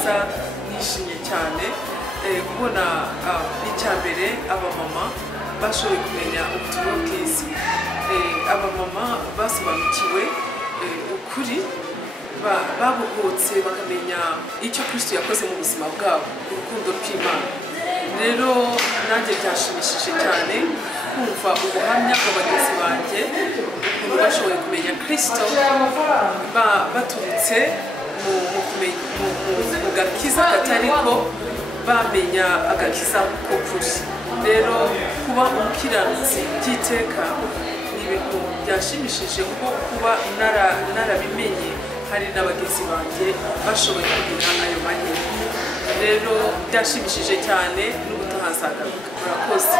neza nishimye cyane kubona icyambere abamama bashoboye kumenya ubutumwa bwiza, abamama basobanukiwe ukuri, babuhutse bakamenya icyo Kristo yakoze mu buzima bwabo, urukundo rw'Imana. Rero nanjye byashimishije cyane kumva ubuhamya bw'abagenzi banjye ukuntu bashoboye kumenya Kristo baturutse mu gakiza katariko bamenya agakiza k'ukuri. Rero kuba umukiranutsi by'iteka ni ibintu byashimishije kuko kuba narabimenye hari n'abagenzi banjye bashoboye kugira ayo mahirwe. Rero byashimishije cyane n'ubutaha nzagaruka. Murakoze.